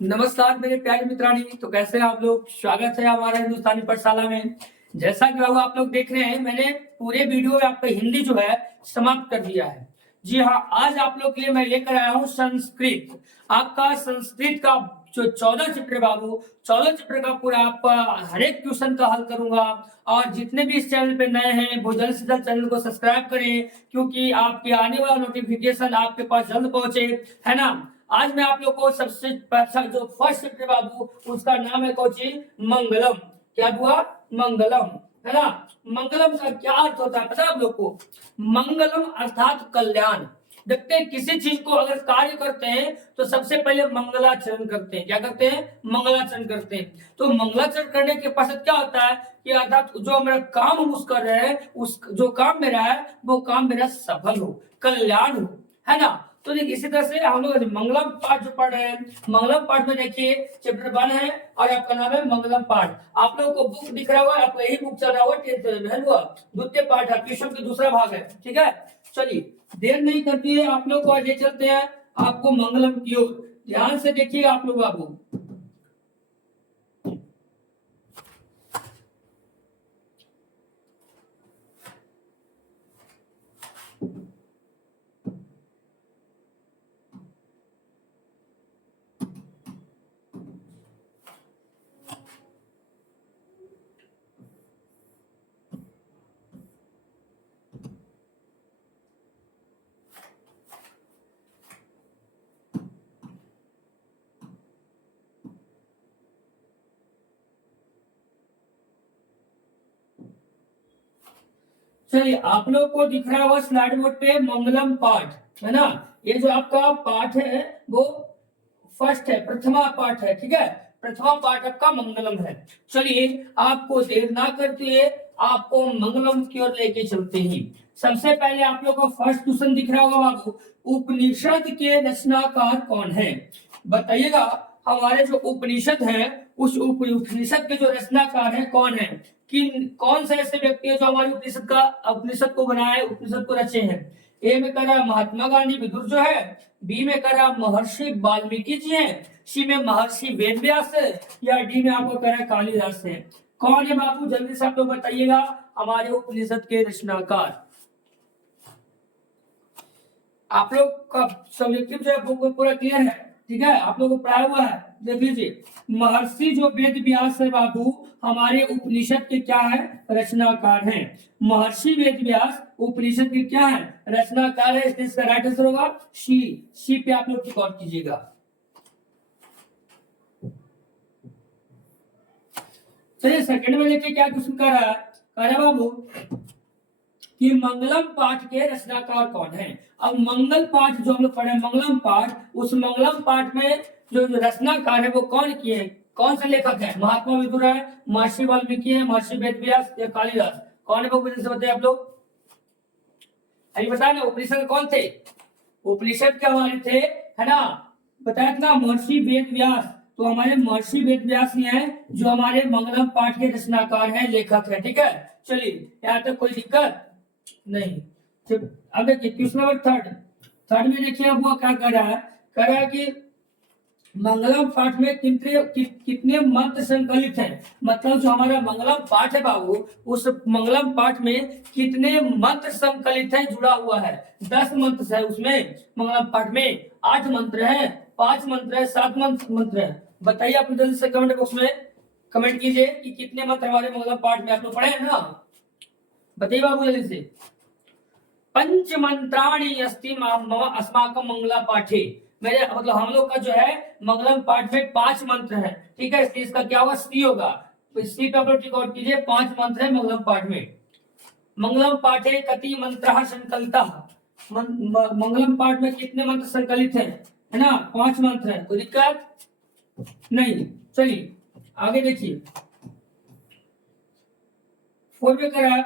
नमस्कार मेरे प्यारे मित्राणी। तो कैसे हैं आप लोग? स्वागत है हमारा हिंदुस्तानी पाठशाला में। जैसा कि बाबू आप लोग देख रहे हैं, मैंने पूरे वीडियो में आपका हिंदी जो है समाप्त कर दिया है। जी हाँ, आज आप लोग के लिए मैं लेकर आया हूँ संस्कृत। आपका संस्कृत का जो 14 चैप्टर बाबू, 14 चैप्टर का पूरा आपका हर एक क्वेश्चन का हल करूंगा। और जितने भी इस चैनल पे नए हैं वो जल्द से जल्द चैनल को सब्सक्राइब करें, क्योंकि आपके आने वाला नोटिफिकेशन आपके पास जल्द पहुंचे, है ना। आज मैं आप लोग को सबसे जो फर्स्ट चैप्टर बाबू, उसका नाम है कोची मंगलम। क्या हुआ? मंगलम, है ना। मंगलम का क्या अर्थ होता है पता है आप लोग को? मंगलम अर्थात कल्याण। देखते हैं किसी चीज को अगर कार्य करते हैं तो सबसे पहले मंगलाचरण करते हैं। क्या करते हैं? मंगलाचरण करते हैं। तो मंगलाचरण करने के पश्चात क्या होता है कि अर्थात जो मेरा काम हम उस कर रहे हैं, उस जो काम मेरा है वो काम मेरा सफल हो, कल्याण हो, है ना। तो देखिए इसी तरह से हम लोग मंगलम पाठ जो पढ़ रहे हैं, मंगलम पाठ में देखिए चैप्टर 1 है और आपका नाम है मंगलम पाठ। आप लोगों को बुक दिख रहा होगा, आपका यही बुक चल रहा होगा 10th में, हुआ द्वितीय पाठ है, कृष्ण का दूसरा भाग है। ठीक है, चलिए देर नहीं करती है, आप लोग को ले चलते हैं आपको मंगलम की ओर। ध्यान से देखिए आप लोग बाबू। चलिए आप लोग को दिख रहा होगा स्लाइड बोर्ड पे मंगलम पाठ, है ना। ये जो आपका पाठ है वो फर्स्ट है, प्रथमा पाठ है। ठीक है, प्रथमा पाठ आपका मंगलम है। चलिए आपको देर ना करते हुए आपको मंगलम की ओर लेके चलते हैं। सबसे पहले आप लोग को फर्स्ट क्वेश्चन दिख रहा होगा बाबू, उपनिषद के रचनाकार कौन है? बताइएगा। हमारे जो उपनिषद है उस उपनिषद के जो रचनाकार है कौन है? कि कौन से ऐसे व्यक्ति है जो हमारी उपनिषद को बनाए, उपनिषद को रचे हैं? ए में कर रहा महात्मा गांधी विदुर जो है, बी में कर रहा महर्षि वाल्मीकि जी हैं, सी में महर्षि वेदव्यास है, या डी में आपको कर रहा कालिदास है। कौन है बाबू? जल्दी से आप लोग बताइएगा हमारे उपनिषद के रचनाकार। आप लोग का सब्जेक्टिव जो है वो पूरा क्लियर है? ठीक है, आप लोगों को पढ़ाया हुआ है, देख लीजिए। महर्षि जो वेद व्यास है बाबू, हमारे उपनिषद के क्या है? रचनाकार हैं। महर्षि वेद व्यास उपनिषद के क्या है? रचनाकार है। इसलिए इसका राइट आंसर होगा सी। सी पे आप लोग रिकॉर्ड कीजिएगा। चलिए सेकंड में देखिए क्या क्वेश्चन कर रहा है। कह रहा बाबू कि मंगलम पाठ के रचनाकार कौन है? अब मंगल पाठ जो हम लोग पढ़े मंगलम पाठ, उस मंगलम पाठ में जो रचनाकार है वो कौन किए हैं? कौन से लेखक है? महात्मा विदुर है, महर्षि वाल्मीकि है, महर्षि वेदव्यास या कालिदास? कौन है वो से बताइए आप लोग। अभी बताया ना उपनिषद कौन थे? उपनिषद के हमारे थे, है ना। बताया था महर्षि वेदव्यास। तो हमारे महर्षि वेदव्यास ही हैं जो हमारे मंगलम पाठ के रचनाकार हैं, लेखक है। ठीक है, चलिए यहाँ तक कोई दिक्कत नहीं। अब देखिए क्वेश्चन नंबर थर्ड। थर्ड में देखिए अब वो क्या कर रहा है? कह रहा है कि मंगलम पाठ में कितने मंत्र संकलित हैं? मतलब जो हमारा मंगलम पाठ है बाबू, उस मंगलम पाठ में कितने मंत्र संकलित है, जुड़ा हुआ है? 10 मंत्र है उसमें मंगलम पाठ में। 8 मंत्र है, 5 मंत्र है, 7 मंत्र है। बताइए आप जल्दी से कमेंट बॉक्स में कमेंट कीजिए कि कितने मंत्र हमारे मंगलम पाठ में आप लोग पढ़े हैं ना। बताइए बाबू जल्दी से। पंच मंत्राणी अस्ति अस्माकं मंगला पाठे। मेरे मतलब हम लोग का जो है मंगलम पाठ में 5 मंत्र है। ठीक है, इसलिए इसका क्या होगा? सी होगा। तो सी पे आप लोग टिक आउट कीजिए। 5 मंत्र है मंगलम पाठ में। मंगलम पाठे कति मंत्र संकलिता। मंगलम पाठ में कितने मंत्र संकलित है ना? 5 मंत्र है। कोई दिक्कत नहीं। चलिए आगे देखिए। 4 में करा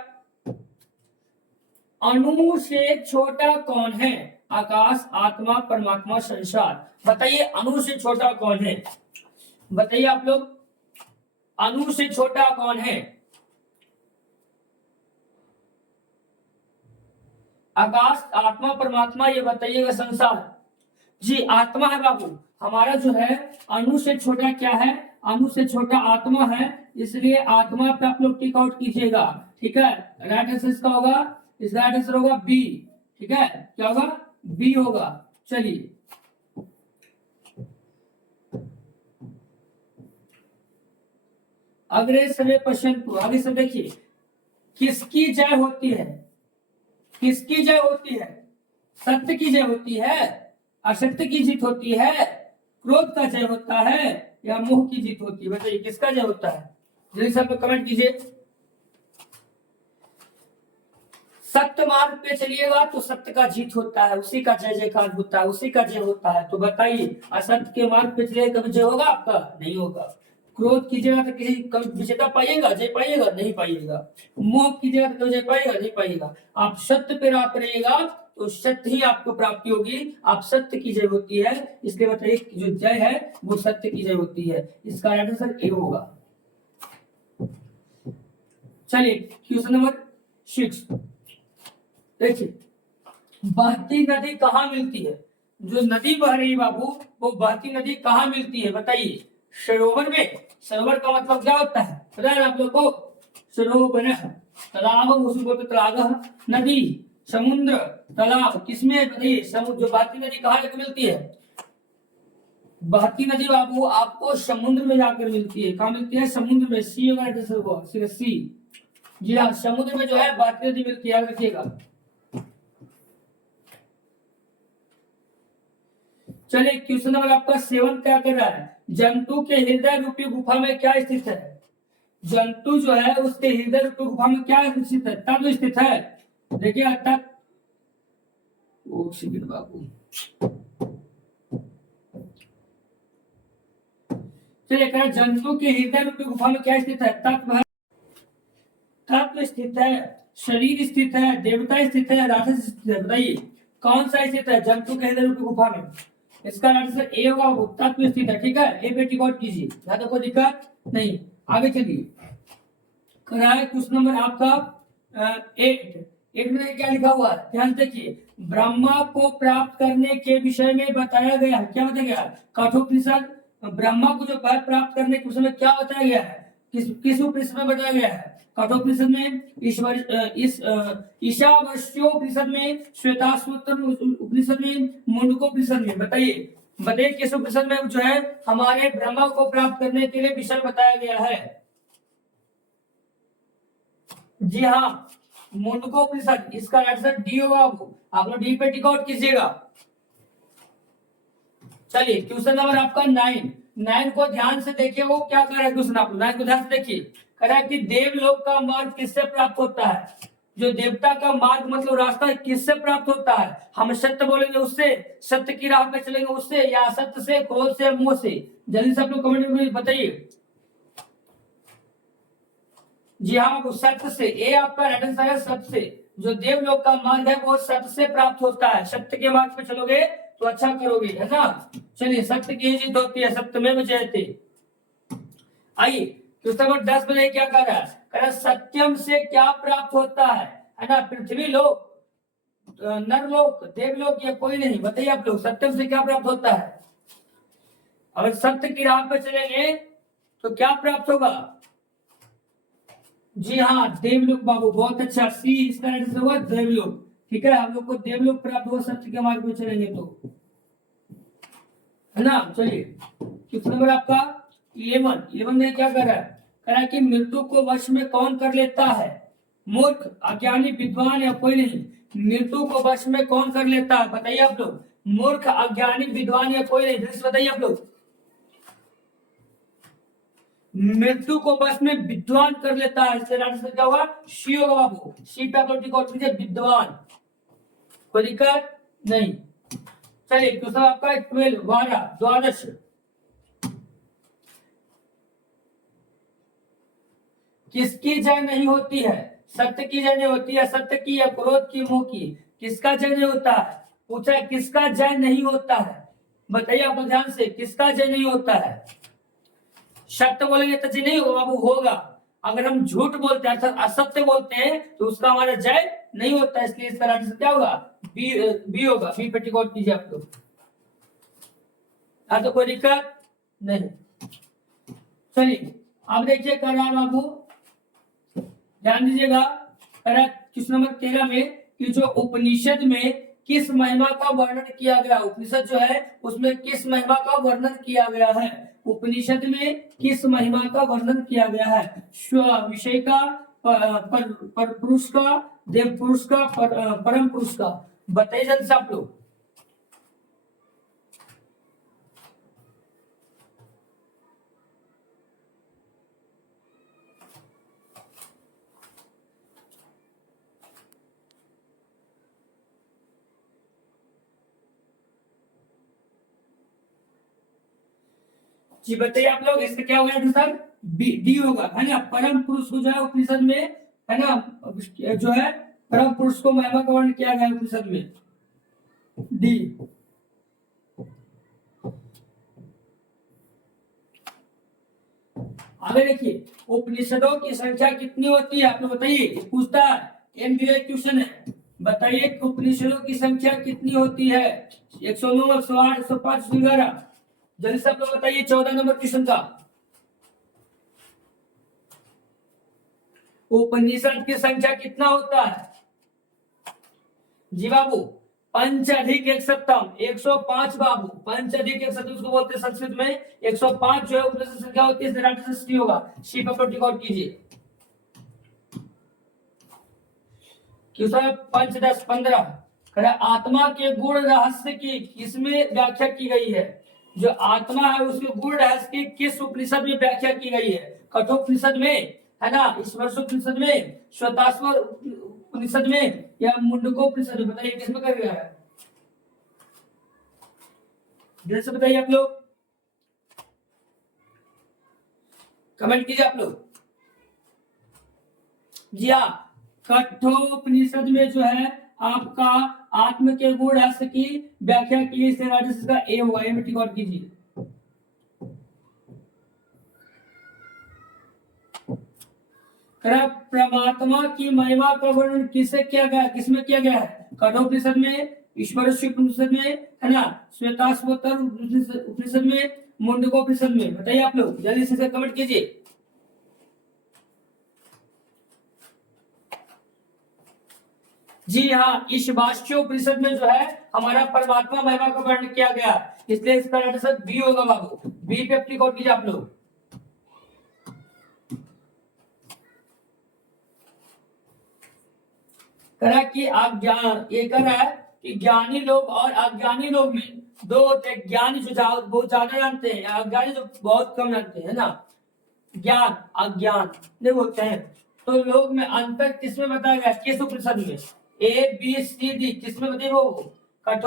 अणु से छोटा कौन है? आकाश, आत्मा, परमात्मा, संसार। बताइए अणु से छोटा कौन है? बताइए आप लोग, अणु से छोटा कौन है? आकाश, आत्मा, परमात्मा, ये बताइएगा संसार। जी आत्मा है बाबू। हमारा जो है अणु से छोटा क्या है, अणु से छोटा आत्मा है, इसलिए आत्मा पे आप लोग टिक आउट कीजिएगा। ठीक है, राइट आंसर इसका होगा, इसका राइट आंसर होगा बी। ठीक है, क्या होगा, बी होगा। चलिए अग्रे समय पश्यंतु, आगे से देखिए, किसकी जय होती है, किसकी जय होती है, सत्य की जय होती है, असत्य की जीत होती है, क्रोध का जय होता है, या मोह की जीत होती है, बताइए किसका जय होता है। जल्दी से आप लोग कमेंट कीजिए। सत्य मार्ग पे चलिएगा तो सत्य का जीत होता है, उसी का जय जयकार होता है, उसी का जय होता है। तो बताइए असत्य के मार्ग पे चलिएगा कभी जय होगा आपका, नहीं होगा। क्रोध कीजिएगा तो किसी कभी विजेता पाइएगा, जय पाइएगा, नहीं पाइएगा। मोह कीजिएगा तो जय पाइएगा, नहीं पाइएगा। आप सत्य पे राह रहिएगा तो सत्य ही आपको प्राप्ति होगी, आप सत्य की जय होती है, इसलिए बताइए जो जय है वो सत्य की जय होती है। इसका आंसर ए होगा। चलिए क्वेश्चन नंबर 6 देखिए, बहती नदी कहाँ मिलती है, जो नदी बह रही बाबू वो बहती नदी कहाँ मिलती है, बताइए। सरोवर में, सरोवर का मतलब क्या होता है पता है आप लोग को, सरोवर तालाब उसको बोलते तालाब, नदी समुद्र तालाब, किसमें बताइए, समुद्र। जो बहती नदी कहाँ जाकर मिलती है, बहती नदी बाबू आपको समुद्र में जाकर मिलती है। कहाँ मिलती है, समुद्र में। सी होगा, सी। जी हाँ, समुद्र में जो है बहती नदी मिलती है, याद रखिएगा। चलिए क्वेश्चन नंबर आपका 7 क्या कर रहा है, जंतु के हृदय रूपी गुफा में क्या स्थित है, जंतु जो है उसके हृदय रूपी गुफा में क्या स्थित है, तत्व स्थित है। देखिए तक बाबू, चलिए कह जंतु के हृदय रूपी गुफा में क्या स्थित है, तत्व, तत्व स्थित है, शरीर स्थित है, देवता स्थित है, राक्षस स्थित है। बताइए कौन सा स्थित है जंतु के हृदय रूपी गुफा में। इसका आंसर ए होगा, वो तत्व स्थित है। ठीक है, ए पे टिक आउट कीजिए, यहाँ तक कोई दिक्कत नहीं। आगे चलिए, कराए क्वेश्चन नंबर आपका 8 में क्या लिखा हुआ है, ध्यान देखिए। ब्रह्मा को प्राप्त करने के विषय में बताया गया है, क्या बताया गया है, कठोपनिषद। ब्रह्मा को जो प्राप्त करने के विषय में क्या बताया गया है, किस उपनिषद में बताया गया है, कठोपनिषद में, ईशावास्योपनिषद में, श्वेताश्वतर उपनिषद में, मुंडकोपनिषद में। बताइए बताइए किस उपनिषद में जो है हमारे ब्रह्मा को प्राप्त करने के लिए विषय बताया गया है। जी हाँ, मुंडकोपनिषद। इसका आंसर डी होगा, आप लोग डी पे टिक आउट कीजिएगा। चलिए क्वेश्चन नंबर आपका 9 को ध्यान से देखिए, वो क्या कर रहा है क्वेश्चन, आप 9 को ध्यान से देखिए। कह रहा है कि देवलोक का मार्ग किससे प्राप्त होता है, जो देवता का मार्ग मतलब रास्ता किससे प्राप्त होता है। हम सत्य बोलेंगे उससे, सत्य की राह पे चलेंगे उससे, या असत्य से, क्रोध से, मोह से। जल्दी से आप लोग कमेंट में बताइए। जी हाँ, वो सत्य से, ए आपका राइट आंसर है, सत्य से। जो देवलोक का मार्ग है वो सत्य से प्राप्त होता है। सत्य के मार्ग पे चलोगे तो अच्छा करोगे, है ना। चलिए सत्य की जीत होती है, सत्य में जयते। आइए क्वेश्चन नंबर 10 में क्या कर रहा है, कह रहा सत्यम से क्या प्राप्त होता है ना, पृथ्वी लोक, नरलोक, देवलोक, या कोई नहीं। बताइए आप लोग सत्यम से क्या प्राप्त होता है। अगर सत्य की राह पे चलेंगे तो क्या प्राप्त होगा। जी हाँ, देवलोक बाबू, बहुत अच्छा। सी इसका आंसर होगा देवलोक। ठीक है, हम लोग को देवलोक प्राप्त होगा सत्य के मार्ग में चलेंगे तो, है ना। चलिए क्वेश्चन नंबर आपका 11 में क्या कर रहा है, कह रहा है कि मृत्यु को वश में कौन कर लेता है, मूर्ख, अज्ञानी, विद्वान, या कोई नहीं। मृत्यु को वश में कौन कर लेता है, बताइए आप लोग। मूर्ख, अज्ञानी, विद्वान, या कोई नहीं, जल्दी बताइए आप लोग। मृत्यु को बस में विद्वान कर लेता है, इससे आंसर क्या होगा, सी होगा बाबू। सी पे आप लोग टिक आउट कीजिए, विद्वान। कोई दिक्कत नहीं। चलिए क्वेश्चन आपका 12 किसकी जय नहीं होती है, सत्य की जय नहीं होती है, सत्य की या क्रोध की, मोह की, किसका जय नहीं होता है। पूछा है किसका जय नहीं होता है, बताइए आप ध्यान से, किसका जय नहीं होता है। सत्य बोलेंगे तो जय नहीं होगा बाबू, होगा। अगर हम झूठ बोलते हैं अर्थात असत्य बोलते हैं तो उसका हमारा जय नहीं होता, इसलिए इसका आंसर क्या होगा, बी होगा। बी पे टिक आउट कीजिए आप लोग। हाँ तो कोई दिक्कत नहीं। चलिए अब देखिए कर रहा बाबू, ध्यान दीजिएगा, करा क्वेश्चन नंबर 13 में कि जो उपनिषद में किस महिमा का वर्णन किया गया, उपनिषद जो है उसमें किस महिमा का वर्णन किया गया है, उपनिषद में किस महिमा का वर्णन किया गया है, विषय का, पर पुरुष का, देव पुरुष का, परम पुरुष का, बताइए जल्दी से आप लोग। जी बताइए आप लोग, इसका क्या होगा आंसर, डी होगा, है ना। परम पुरुष को जो है उपनिषद में, है ना, जो है परम पुरुष को महिमा का वर्णन किया गया है उपनिषद में, डी। आगे देखिए, उपनिषदों की संख्या कितनी होती है आप लोग बताइए, पूछता है, एमबीए क्वेश्चन है, बताइए उपनिषदों की संख्या कितनी होती है, 109, 108, 105, 111, जल्दी से आप लोग बताइए। 14 नंबर क्वेश्चन का, उपनिषद की संख्या कितना होता है जी बाबू, पंच अधिक एक सप्तम, 105 बाबू, पंच अधिक एक सप्तम उसको बोलते हैं संस्कृत में, 105 जो है उपनिषद संख्या होती है, इसलिए षष्ठी होगा, शी पर रिकॉर्ड कीजिए। क्वेश्चन 5, 10, 15, आत्मा के गुण रहस्य की किसमें व्याख्या की गई है, जो आत्मा है उसके गुण रहस्य की किस उपनिषद में व्याख्या की गई है, कठोपनिषद में, है ना, ईश्वरोपनिषद में, श्वेताश्वर उपनिषद में, या मुंडकोपनिषद में, बताइए किसमें कर गया है, जल्दी से बताइए आप लोग, कमेंट कीजिए आप लोग। जी हाँ, कठोपनिषद में जो है आपका आत्म के गुण रहस्य की व्याख्या की, इससे राजस्व का ए होगा, ए में टिक कीजिए। परमात्मा की महिमा का वर्णन किससे किया गया, किसमें किया गया है, कठोपनिषद में, ईश्वरोपनिषद में, है ना, श्वेताश्वतर उपनिषद में, मुंडकोपनिषद में, बताइए आप लोग जल्दी से कमेंट कीजिए। जी हाँ, ईशावास्योपनिषद में जो है हमारा परमात्मा महिमा का वर्णन किया गया, इसलिए इसका आंसर बी होगा बाबू, बी पे टिक आउट कीजिए आप लोग। करा कि अज्ञान, ये करा है कि ज्ञानी लोग और अज्ञानी लोग में दो होते हैं, ज्ञानी जो बहुत ज्यादा जानते हैं, अज्ञानी जो बहुत कम जानते हैं ना, ज्ञान अज्ञान नहीं बोलते हैं, तो लोग में अंतर किसमें बताया गया, किस उपनिषद में, ए बी सी डी, किसमें बताइए वो, कठोर